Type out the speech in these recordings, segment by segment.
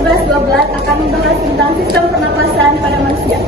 11-12 akan membahas tentang sistem pernapasan pada manusia.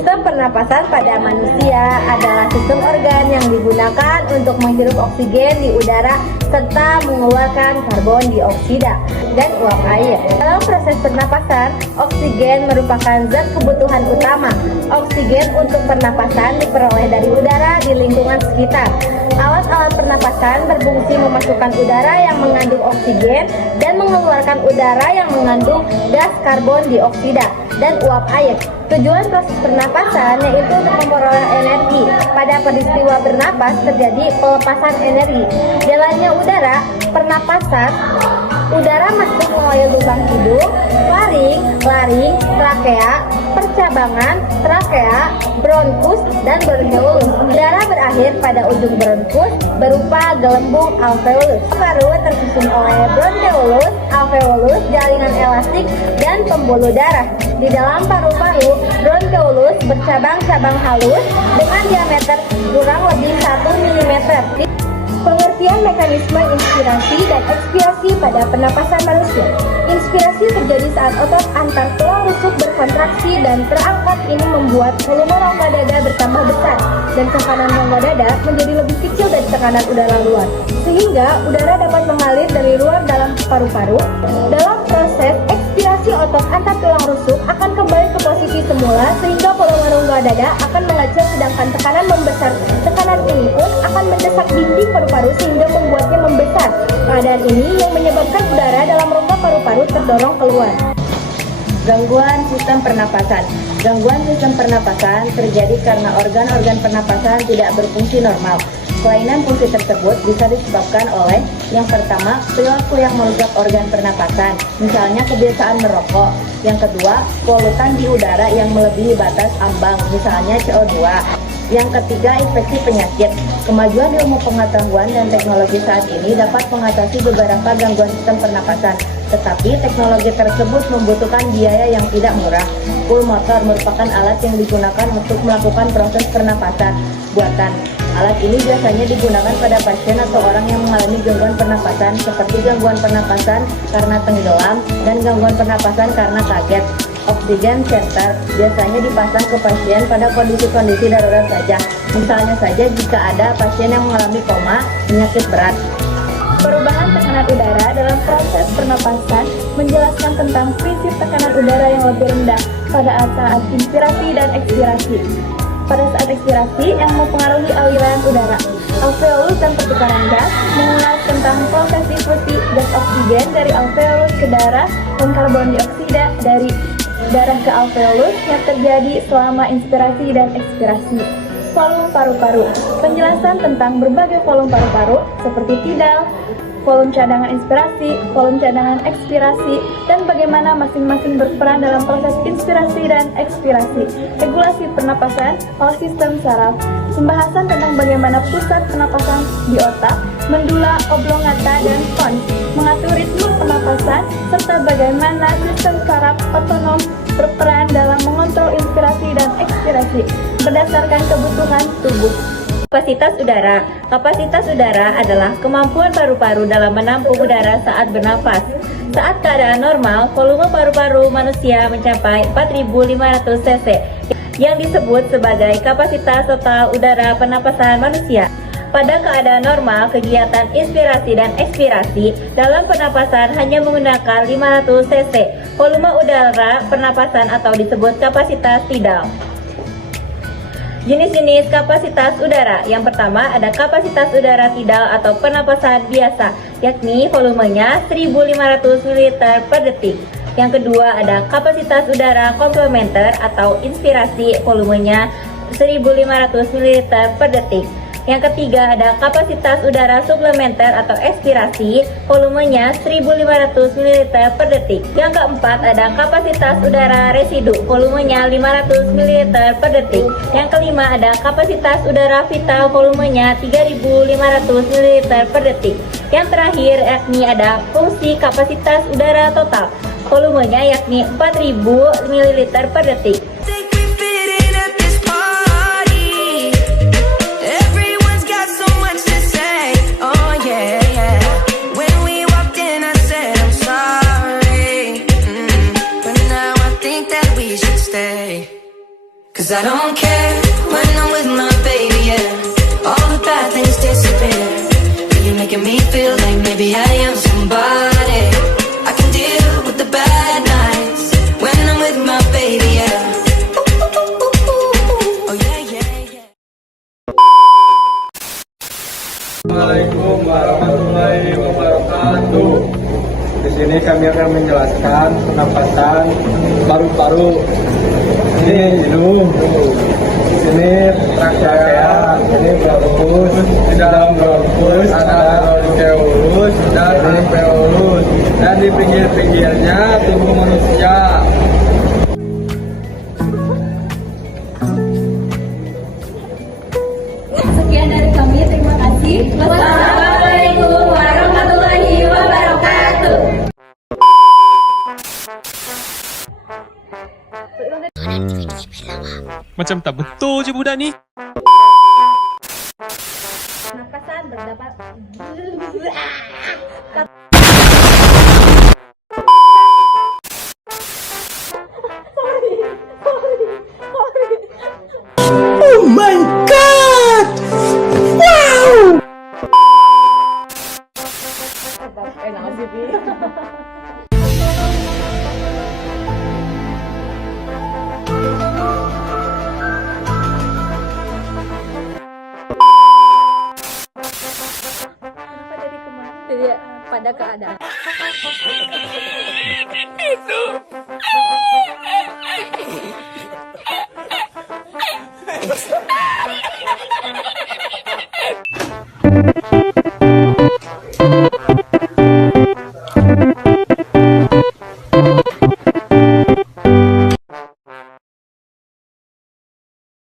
Sistem pernapasan pada manusia adalah sistem organ yang digunakan untuk menghirup oksigen di udara serta mengeluarkan karbon dioksida dan uap air. Dalam proses pernapasan, oksigen merupakan zat kebutuhan utama. Oksigen untuk pernapasan diperoleh dari udara di lingkungan sekitar. Alat-alat pernapasan berfungsi memasukkan udara yang mengandung oksigen dan mengeluarkan udara yang mengandung gas karbon dioksida dan uap air. Tujuan proses pernapasan yaitu untuk memperoleh energi. Pada peristiwa bernapas terjadi pelepasan energi. Jalannya udara, pernapasan, udara masuk melalui lubang hidung, laring, trakea, percabangan, trakea, bronkus, dan bronkeolus. Udara berakhir pada ujung bronkus berupa gelembung alveolus. Paru tersusun oleh bronkeolus, alveolus, jaringan elastik, dan pembuluh darah. Di dalam paru-paru, bronkeolus bercabang-cabang halus dengan diameter kurang lebih 1 mm. Pengertian mekanisme inspirasi dan ekspirasi pada pernapasan manusia. Inspirasi terjadi saat otot antar tulang rusuk berkontraksi dan terangkat. Ini membuat volume rongga dada bertambah besar dan tekanan rongga dada menjadi lebih kecil dari tekanan udara luar, sehingga udara dapat mengalir dari luar dalam paru-paru. Dalam proses ekspirasi, otot antar tulang rusuk akan kembali ke posisi semula sehingga volume rongga dada akan mengecil, sedangkan tekanan membesar. Tekanan ini pun akan mendesak dinding paru-paru sehingga membuatnya membesar. Keadaan ini yang menyebabkan udara dalam rongga paru-paru terdorong keluar. Gangguan sistem pernapasan. Gangguan sistem pernapasan terjadi karena organ-organ pernapasan tidak berfungsi normal. Kelainan fungsi tersebut bisa disebabkan oleh yang pertama, perilaku yang merusak organ pernapasan, misalnya kebiasaan merokok. Yang kedua, polutan di udara yang melebihi batas ambang, misalnya CO2. Yang ketiga, infeksi penyakit. Kemajuan ilmu pengetahuan dan teknologi saat ini dapat mengatasi beberapa gangguan sistem pernapasan, tetapi teknologi tersebut membutuhkan biaya yang tidak murah. Pulmotor merupakan alat yang digunakan untuk melakukan proses pernapasan buatan. Alat ini biasanya digunakan pada pasien atau orang yang mengalami gangguan pernapasan seperti gangguan pernapasan karena tenggelam dan gangguan pernapasan karena kaget. Oksigen center biasanya dipasang ke pasien pada kondisi-kondisi darurat saja. Misalnya saja jika ada pasien yang mengalami koma, penyakit berat. Perubahan tekanan udara dalam proses pernapasan menjelaskan tentang prinsip tekanan udara yang lebih rendah pada saat inspirasi dan ekspirasi. Pada saat ekspirasi yang mempengaruhi aliran udara, alveolus dan pertukaran gas mengulas tentang proses difusi gas oksigen dari alveolus ke darah dan karbon dioksida dari darah ke alveolus yang terjadi selama inspirasi dan ekspirasi. Volume paru-paru. Penjelasan tentang berbagai volume paru-paru seperti tidal, volume cadangan inspirasi, volume cadangan ekspirasi, dan bagaimana masing-masing berperan dalam proses inspirasi dan ekspirasi. Regulasi pernapasan oleh sistem saraf. Pembahasan tentang bagaimana pusat pernapasan di otak, mendula oblongata, dan pons mengatur ritme pernapasan, serta bagaimana sistem saraf otonom berperan dalam mengontrol inspirasi dan ekspirasi berdasarkan kebutuhan tubuh. Kapasitas udara. Kapasitas udara adalah kemampuan paru-paru dalam menampung udara saat bernafas. Saat keadaan normal, volume paru-paru manusia mencapai 4.500 cc, yang disebut sebagai kapasitas total udara pernapasan manusia. Pada keadaan normal, kegiatan inspirasi dan ekspirasi dalam pernapasan hanya menggunakan 500 cc, volume udara pernapasan atau disebut kapasitas tidal. Jenis-jenis kapasitas udara. Yang pertama ada kapasitas udara tidal atau pernapasan biasa, yakni volumenya 1.500 ml per detik. Yang kedua ada kapasitas udara komplementer atau inspirasi, volumenya 1.500 ml per detik. Yang ketiga ada kapasitas udara suplementer atau ekspirasi, volumenya 1500 ml per detik. Yang keempat ada kapasitas udara residu, volumenya 500 ml per detik. Yang kelima ada kapasitas udara vital, volumenya 3500 ml per detik. Yang terakhir yakni ada fungsi kapasitas udara total, volumenya yakni 4000 ml per detik. Cause I don't care when I'm with my baby, yeah. All the bad things disappear. You're making me feel like maybe I am somebody. I can deal with the bad nights when I'm with my baby, yeah. Oh yeah, yeah, yeah. Assalamualaikum warahmatullahi wabarakatuh. Di sini kami akan menjelaskan pernapasan paru-paru. Ini hidung, ini trakea, ini bronkus, di dalam bronkus ada alveolus dan alveolus, dan di pinggir-pinggirnya tubuh manusia. Sekian dari kami, terima kasih. Wassalamualaikum warahmatullahi wabarakatuh. Macam tak betul je budak ni. Pernapasan berdapat Oh my god! Wow! tidak pada keadaan. Itu.